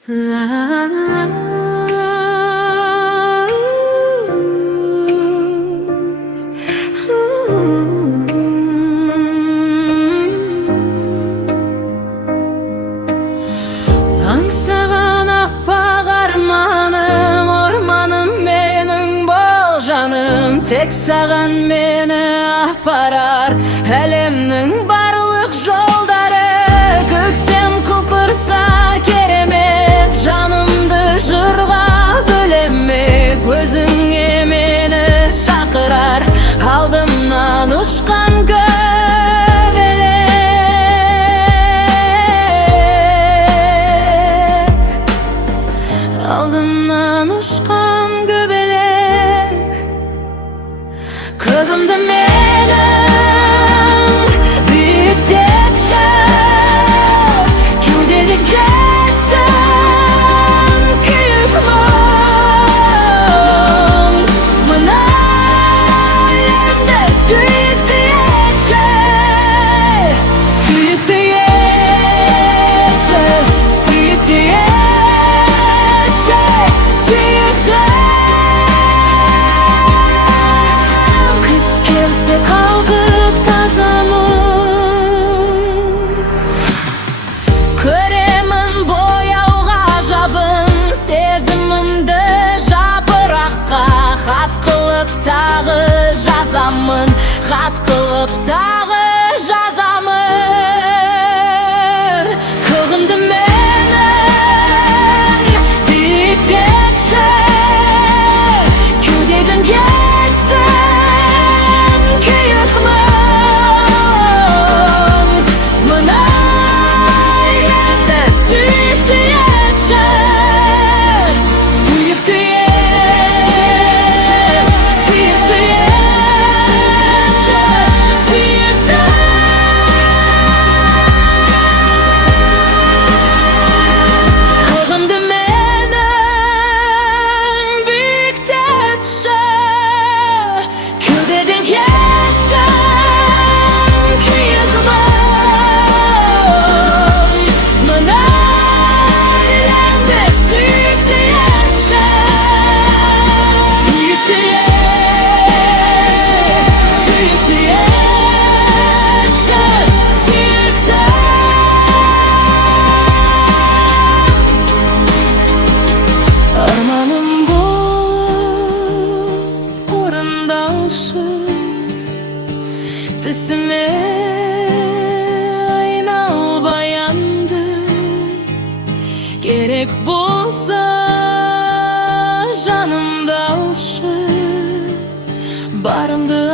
Аңсаған аппақ арманым, орманым менің бұл жаным. Тек саған мені апарар әлемнің барлық жолдары. Көктем құлпырса керемет, жанымды жырға бөлемек. Өзіңе мені шақырар алдымнан ұшқан aldımdan uçkan göbelek. Kılımdı benim büyük dekçe, kim dedi geçsen kıyık mın. Mına elimde süyük diyece, süyük diyece, süyük diyece. Көремін бояуға жабын, сезімімді жапыраққа хат қылып тағы жазамын, хат қылып тағы жазамын. Көгімді менің биіктекші, кеудеден кетсін күйік мұң. Түсіме айнал баянды, керек болса жанымды алшы, барымды